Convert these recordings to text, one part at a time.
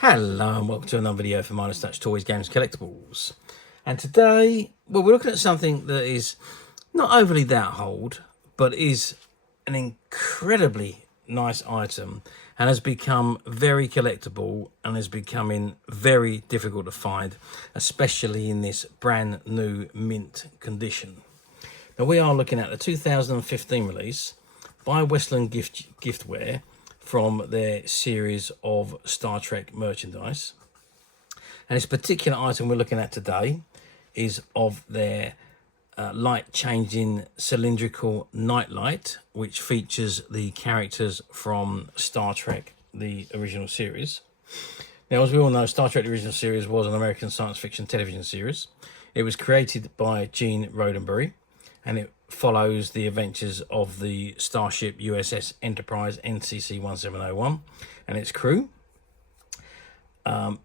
Hello and welcome to another video for Minus Touch Toys, Games, Collectibles. And today, well, we're looking at something that is not overly that old, but is an incredibly nice item and has become very collectible and is becoming very difficult to find, especially in this brand new mint condition. Now we are looking at the 2015 release by Westland Giftware from their series of Star Trek merchandise. And this particular item we're looking at today is of their light-changing cylindrical Nightlight, which features the characters from Star Trek, the original series. Now, as we all know, Star Trek, the original series, was an American science fiction television series. It was created by Gene Roddenberry, and it follows the adventures of the starship USS Enterprise NCC 1701 and its crew.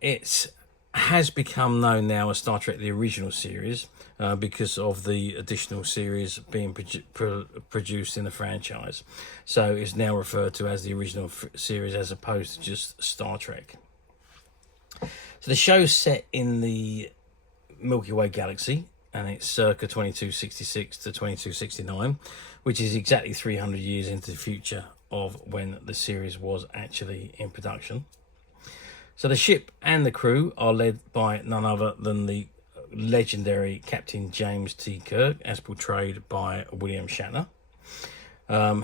It has become known now as Star Trek the original series because of the additional series being produced in the franchise. So it's now referred to as the original series as opposed to just Star Trek. So the show's set in the Milky Way galaxy, and it's circa 2266 to 2269, which is exactly 300 years into the future of when the series was actually in production. So the ship and the crew are led by none other than the legendary Captain James T. Kirk, as portrayed by William Shatner.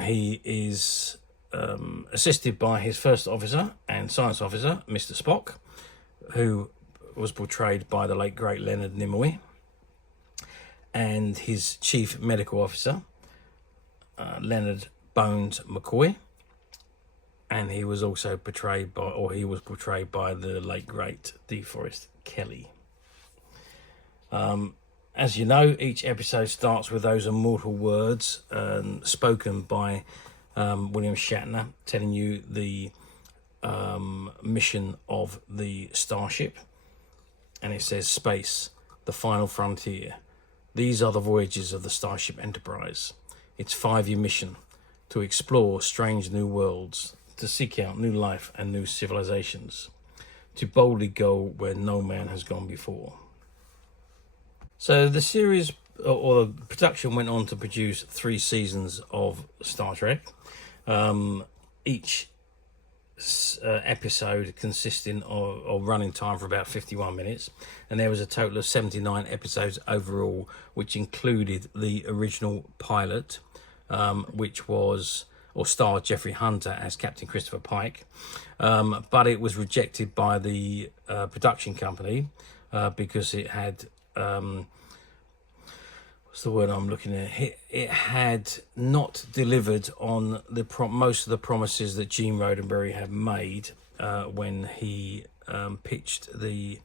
He is assisted by his first officer and science officer, Mr. Spock, who was portrayed by the late great Leonard Nimoy, and his chief medical officer, Leonard Bones McCoy, and he was also portrayed by, the late great DeForest Kelley. As you know, each episode starts with those immortal words spoken by William Shatner, telling you the mission of the starship, and it says, "Space, the final frontier. These are the voyages of the Starship Enterprise. Its 5-year mission: to explore strange new worlds, to seek out new life and new civilizations, to boldly go where no man has gone before." So the series, or the production, went on to produce 3 seasons of Star Trek. Each episode consisting of running time for about 51 minutes, and there was a total of 79 episodes overall, which included the original pilot, which was, or starred, Jeffrey Hunter as Captain Christopher Pike, but it was rejected by the production company because it had what's the word I'm looking at? It had not delivered on the most of the promises that Gene Roddenberry had made when he pitched the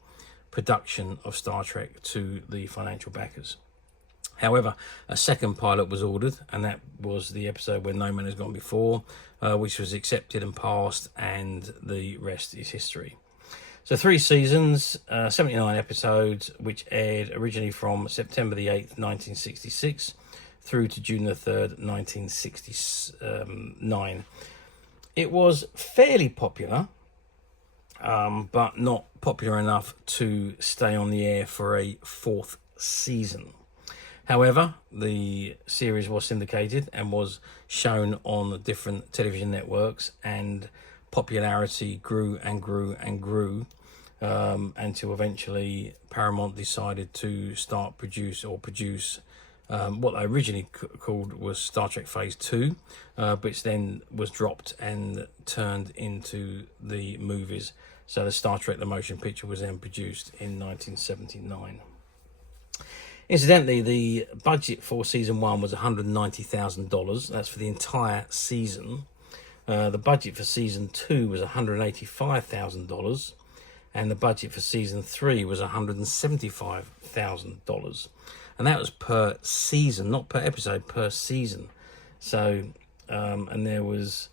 production of Star Trek to the financial backers. However, a second pilot was ordered, and that was the episode Where No Man Has Gone Before, which was accepted and passed, and the rest is history. So 3 seasons, 79 episodes, which aired originally from September the 8th, 1966, through to June the 3rd, 1969. It was fairly popular, but not popular enough to stay on the air for a 4th season. However, the series was syndicated and was shown on different television networks, and popularity grew and grew and grew until eventually Paramount decided to produce what they originally called was Star Trek Phase 2, which then was dropped and turned into the movies. So the Star Trek the Motion Picture was then produced in 1979. Incidentally, the budget for season 1 was $190,000. That's for the entire season. The budget for season 2 was $185,000, and the budget for season 3 was $175,000, and that was per season, not per episode, per season. So and there was,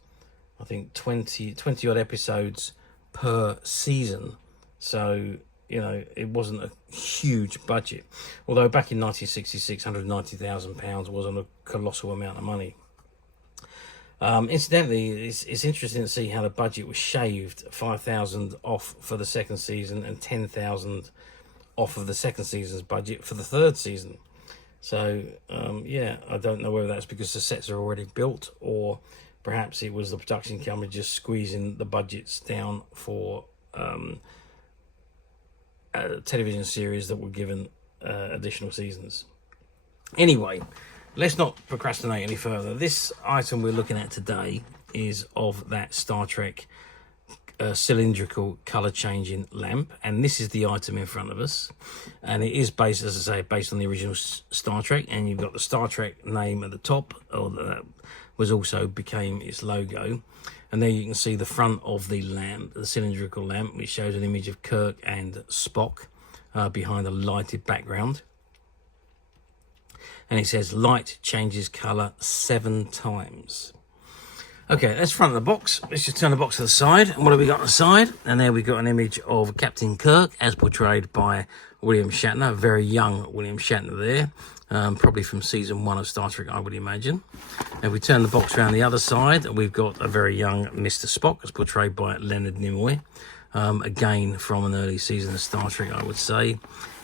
I think, 20 odd episodes per season, so you know, it wasn't a huge budget, although back in 1966 £190,000 wasn't a colossal amount of money. Incidentally, it's interesting to see how the budget was shaved 5,000 off for the second season and 10,000 off of the second season's budget for the third season. So yeah, I don't know whether that's because the sets are already built, or perhaps it was the production company just squeezing the budgets down for television series that were given additional seasons. Anyway, let's not procrastinate any further. This item we're looking at today is of that Star Trek cylindrical color changing lamp, and this is the item in front of us, and it is based, as I say, based on the original Star Trek, and you've got the Star Trek name at the top, or that was also became its logo. And there you can see the front of the lamp, the cylindrical lamp, which shows an image of Kirk and Spock behind a lighted background. And it says light changes color 7 times. Okay, that's front of the box. Let's just turn the box to the side. And what have we got on the side? And there we got an image of Captain Kirk as portrayed by William Shatner, a very young William Shatner there, probably from season 1 of Star Trek, I would imagine. And we turn the box around the other side, and we've got a very young Mr. Spock as portrayed by Leonard Nimoy, again from an early season of Star Trek, I would say.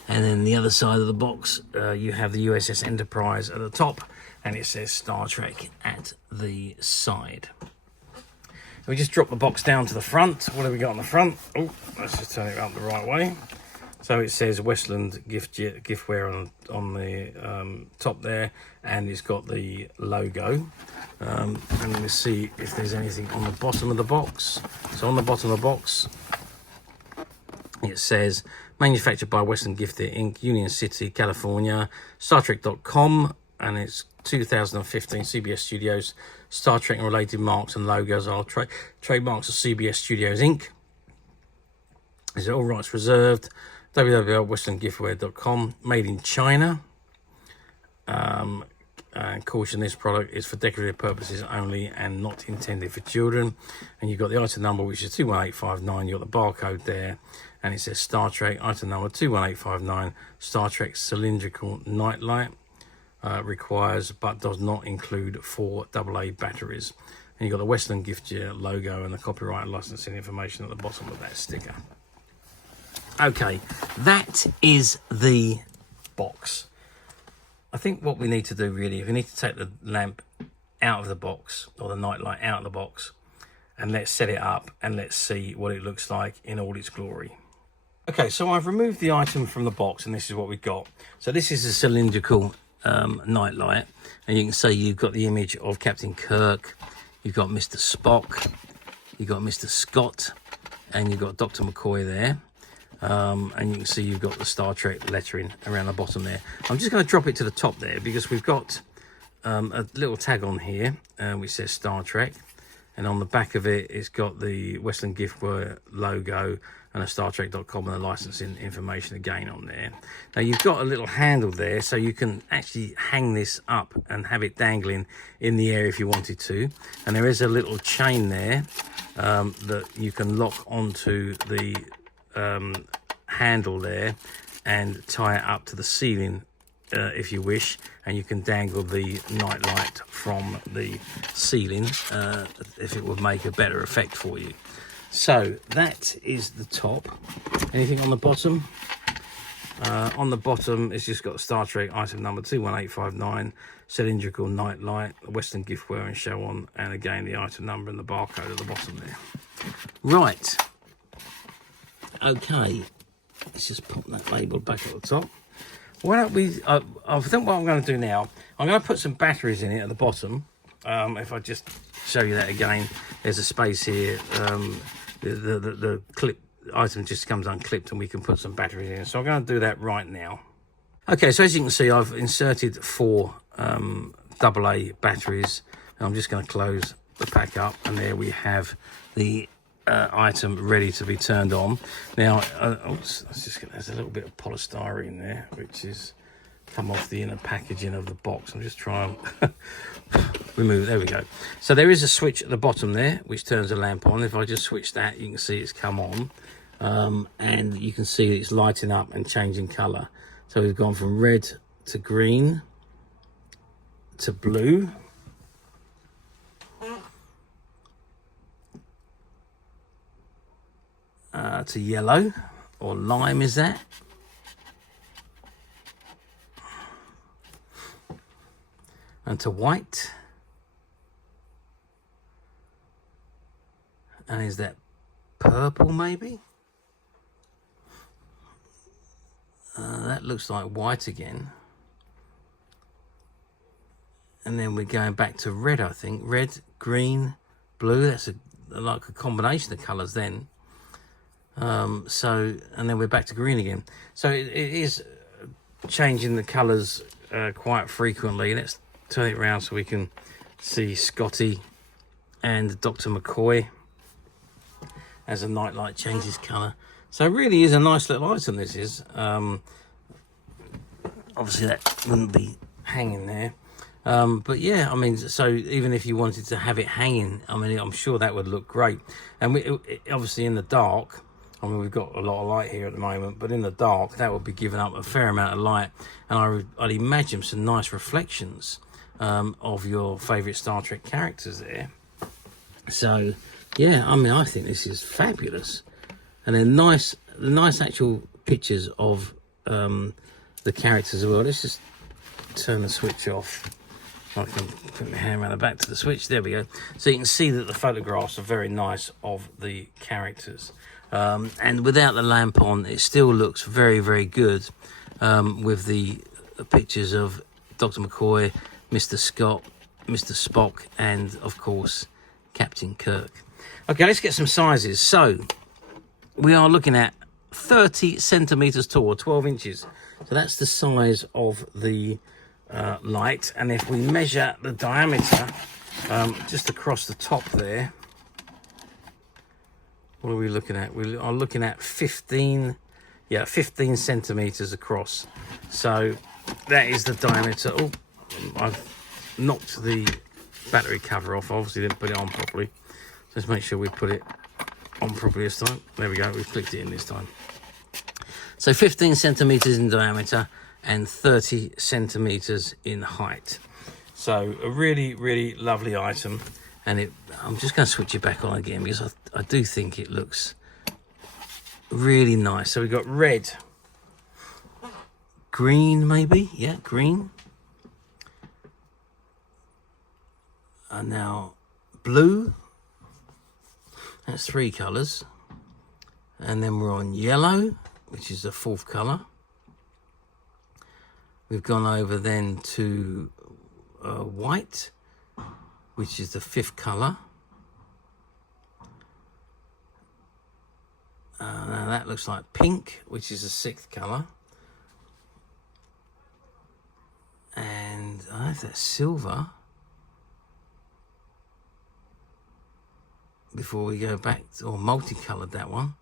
And then the other side of the box, you have the USS Enterprise at the top, and it says Star Trek at the side. We just drop the box down to the front. What have we got on the front? Oh, let's just turn it up the right way. So it says Westland giftware on the top there, and it's got the logo. And let's see if there's anything on the bottom of the box. So on the bottom of the box, it says manufactured by Westland Giftware Inc., Union City, California, StarTrek.com, and it's 2015 CBS Studios. Star Trek and related marks and logos are trademarks of CBS Studios Inc. Is it all rights reserved? www.westlandgiftware.com. Made in China. And caution, this product is for decorative purposes only and not intended for children. And you've got the item number, which is 21859. You've got the barcode there, and it says Star Trek, item number 21859, Star Trek Cylindrical Nightlight. Requires but does not include 4 AA batteries. And you've got the Westland Giftware logo and the copyright and licensing information at the bottom of that sticker. Okay, that is the box. I think what we need to do really, we need to take the lamp out of the box, or the nightlight out of the box, and let's set it up and let's see what it looks like in all its glory. Okay, so I've removed the item from the box, and this is what we've got. So this is a cylindrical nightlight, and you can see you've got the image of Captain Kirk, you've got Mr. Spock, you've got Mr. Scott, and you've got Dr. McCoy there. And you can see you've got the Star Trek lettering around the bottom there. I'm just going to drop it to the top there because we've got a little tag on here which says Star Trek, and on the back of it it's got the Westland Giftware logo and a StarTrek.com and the licensing information again on there. Now you've got a little handle there, so you can actually hang this up and have it dangling in the air if you wanted to. And there is a little chain there that you can lock onto the handle there and tie it up to the ceiling if you wish, and you can dangle the nightlight from the ceiling if it would make a better effect for you. So that is the top. Anything on the bottom? On the bottom it's just got Star Trek item number 21859, cylindrical nightlight, Western Giftware and so on, and again the item number and the barcode at the bottom there. Right, okay, let's just pop that label back at the top. Why don't we, I think what I'm going to do now, I'm going to put some batteries in it at the bottom. If I just show you that again, there's a space here. The clip item just comes unclipped and we can put some batteries in. So I'm going to do that right now. Okay, so as you can see, I've inserted 4 AA batteries. And I'm just going to close the pack up, and there we have the item ready to be turned on. Now, there's a little bit of polystyrene there, which is come off the inner packaging of the box. I'm just trying to remove. There we go. So there is a switch at the bottom there which turns the lamp on. If I just switch that, you can see it's come on, and you can see it's lighting up and changing color. So we've gone from red to green to blue to yellow, or lime is that? And to white. And is that purple maybe? That looks like white again. And then we're going back to red, I think. Red, green, blue. That's like a combination of colours then. And then we're back to green again. So it is changing the colours quite frequently. Let's turn it around so we can see Scotty and Dr. McCoy as a Nightlight changes colour. So it really is a nice little item, this is. Obviously that wouldn't be hanging there. But yeah, I mean, so even if you wanted to have it hanging, I mean, I'm sure that would look great. And obviously in the dark, I mean, we've got a lot of light here at the moment, but in the dark, that would be giving up a fair amount of light. And I'd imagine some nice reflections of your favourite Star Trek characters there. So yeah, I mean, I think this is fabulous. And then nice actual pictures of the characters as well. Let's just turn the switch off. I can put my hand around the back to the switch. There we go. So you can see that the photographs are very nice of the characters. And without the lamp on, it still looks very, very good with the pictures of Dr. McCoy, Mr. Scott, Mr. Spock, and, of course, Captain Kirk. Okay, let's get some sizes. So we are looking at 30 centimetres tall, 12 inches. So that's the size of the light. And if we measure the diameter just across the top there, what are we looking at? We are looking at 15 centimetres across. So that is the diameter. Oh, I've knocked the battery cover off. I obviously didn't put it on properly. Let's make sure we put it on properly this time. There we go, we've clicked it in this time. So 15 centimetres in diameter and 30 centimetres in height. So a really, really lovely item. And I'm just going to switch it back on again because I do think it looks really nice. So we've got red, green maybe, yeah, green. And now blue. That's 3 colours. And then we're on yellow, which is the 4th colour. We've gone over then to white, which is the 5th colour. Now that looks like pink, which is the 6th colour. And I don't know if that's silver. Before we go back to, or multicoloured that one,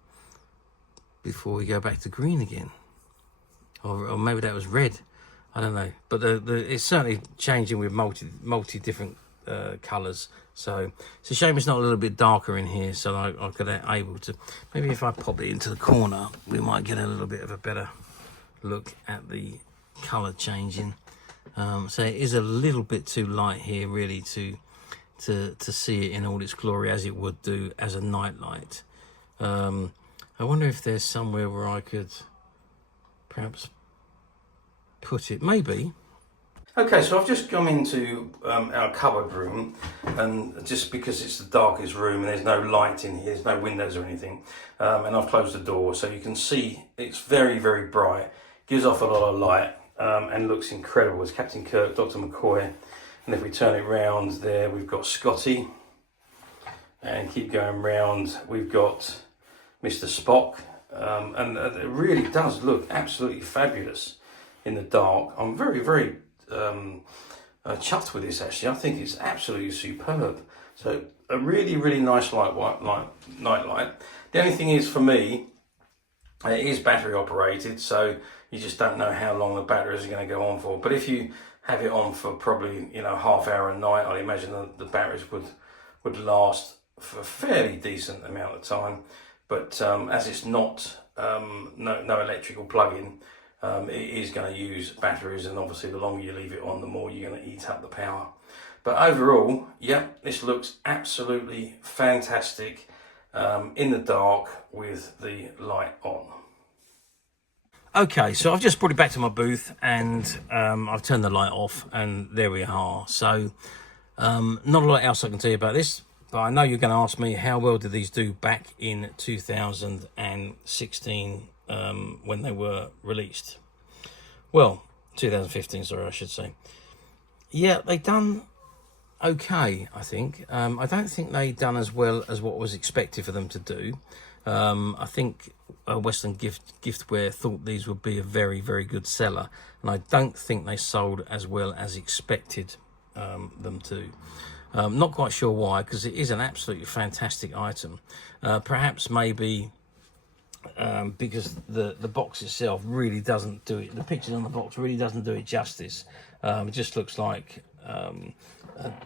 before we go back to green again. Or maybe that was red. I don't know. But it's certainly changing with multi different colours. So it's a shame it's not a little bit darker in here, so I could able to, maybe if I pop it into the corner, we might get a little bit of a better look at the colour changing. So it is a little bit too light here really to see it in all its glory as it would do as a Nightlight. I wonder if there's somewhere where I could perhaps put it, maybe. Okay, so I've just come into our cupboard room, and just because it's the darkest room and there's no light in here, there's no windows or anything, and I've closed the door so you can see it's very, very bright, gives off a lot of light, and looks incredible. It's Captain Kirk, Dr. McCoy. And if we turn it round there, we've got Scotty. And keep going round, we've got Mr. Spock. And it really does look absolutely fabulous in the dark. I'm very, very chuffed with this actually. I think it's absolutely superb. So a really, really nice Nightlight. The only thing is for me, it is battery operated, so you just don't know how long the batteries are going to go on for. But if you have it on for probably, half hour a night, I'd imagine the batteries would last for a fairly decent amount of time. But as it's not no electrical plug-in, it is going to use batteries, and obviously the longer you leave it on, the more you're going to eat up the power. But overall, yeah, this looks absolutely fantastic. in the dark with the light on. Okay, so I've just brought it back to my booth, and I've turned the light off, and there we are. So not a lot else I can tell you about this, but I know you're going to ask me, how well did these do back in 2016 when they were released? Well, 2015, sorry, I should say. Yeah, they done okay, I think. I don't think they done as well as what was expected for them to do. I think Westland Giftware thought these would be a very, very good seller, and I don't think they sold as well as expected them to. Not quite sure why, because it is an absolutely fantastic item. Perhaps maybe because the box itself really doesn't do it. The picture on the box really doesn't do it justice. It just looks like a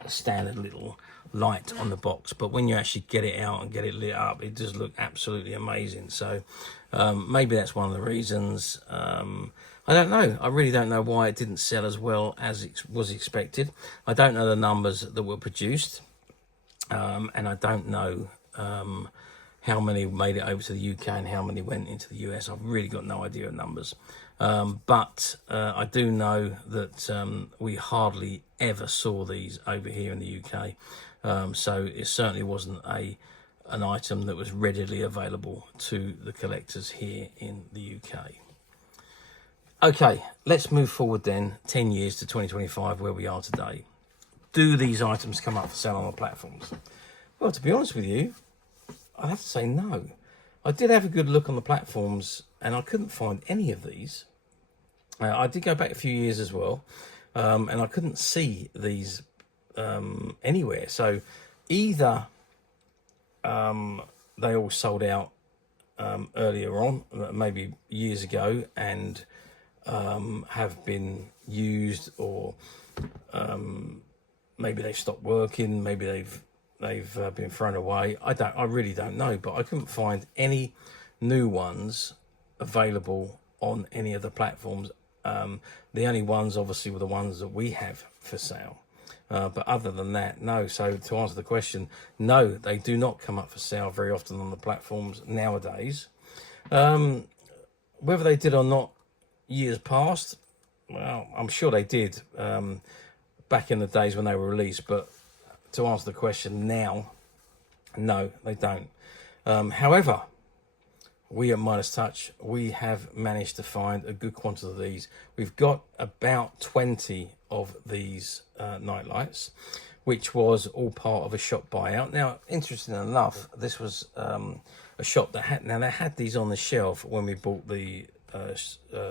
standard little light on the box, but when you actually get it out and get it lit up, it does look absolutely amazing. So maybe that's one of the reasons. I don't know. I really don't know why it didn't sell as well as it was expected. I don't know the numbers that were produced, and I don't know how many made it over to the UK and how many went into the US. I've really got no idea of numbers. But I do know that we hardly ever saw these over here in the UK. So it certainly wasn't an item that was readily available to the collectors here in the UK. Okay, let's move forward then 10 years to 2025, where we are today. Do these items come up for sale on the platforms? Well, to be honest with you, I'd have to say no. I did have a good look on the platforms, and I couldn't find any of these. I did go back a few years as well, and I couldn't see these anywhere. So either they all sold out earlier on, maybe years ago, and have been used, or maybe they've stopped working, maybe they've been thrown away. I really don't know, but I couldn't find any new ones available on any of the platforms. The only ones obviously were the ones that we have for sale, but other than that, no. So to answer the question, no, they do not come up for sale very often on the platforms nowadays. Whether they did or not years past, well, I'm sure they did back in the days when they were released, but to answer the question now, no, they don't. However, we at Midas Touch, we have managed to find a good quantity of these. We've got about 20 of these Nightlights, which was all part of a shop buyout. Now, interesting enough, this was a shop that they had these on the shelf when we bought the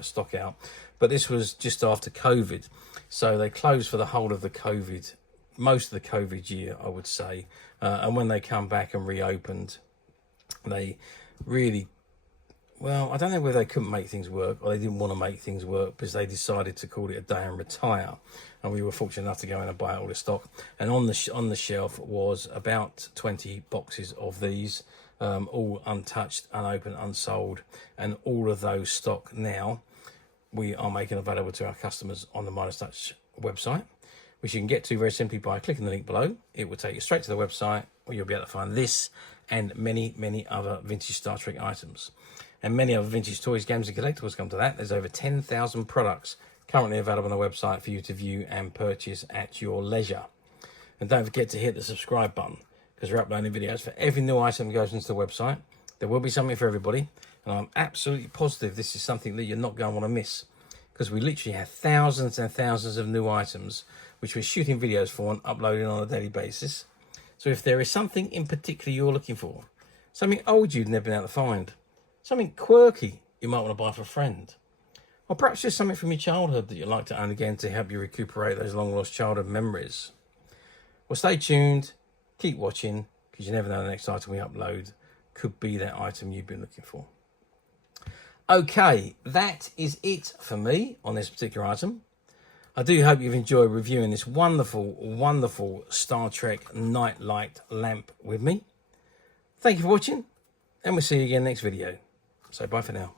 stock out, but this was just after COVID, so they closed for the whole of the COVID, most of the COVID year, I would say, and when they come back and reopened, they really, well, I don't know whether they couldn't make things work or they didn't want to make things work, because they decided to call it a day and retire, and we were fortunate enough to go in and buy all the stock, and on the shelf was about 20 boxes of these, all untouched, unopened, unsold, and all of those stock now we are making available to our customers on the Midas Touch website, which you can get to very simply by clicking the link below. It will take you straight to the website, where you'll be able to find this and many, many other vintage Star Trek items, and many other vintage toys, games and collectibles. Come to that, there's over 10,000 products currently available on the website for you to view and purchase at your leisure. And don't forget to hit the subscribe button, because we're uploading videos for every new item that goes into the website. There will be something for everybody, and I'm absolutely positive this is something that you're not going to want to miss, because we literally have thousands and thousands of new items which we're shooting videos for and uploading on a daily basis. So if there is something in particular you're looking for, something old you've never been able to find, something quirky you might want to buy for a friend, or perhaps just something from your childhood that you'd like to own again to help you recuperate those long lost childhood memories, well, stay tuned, keep watching, because you never know the next item we upload could be that item you've been looking for. Okay, that is it for me on this particular item. I do hope you've enjoyed reviewing this wonderful, wonderful Star Trek Nightlight lamp with me. Thank you for watching, and we'll see you again next video. So bye for now.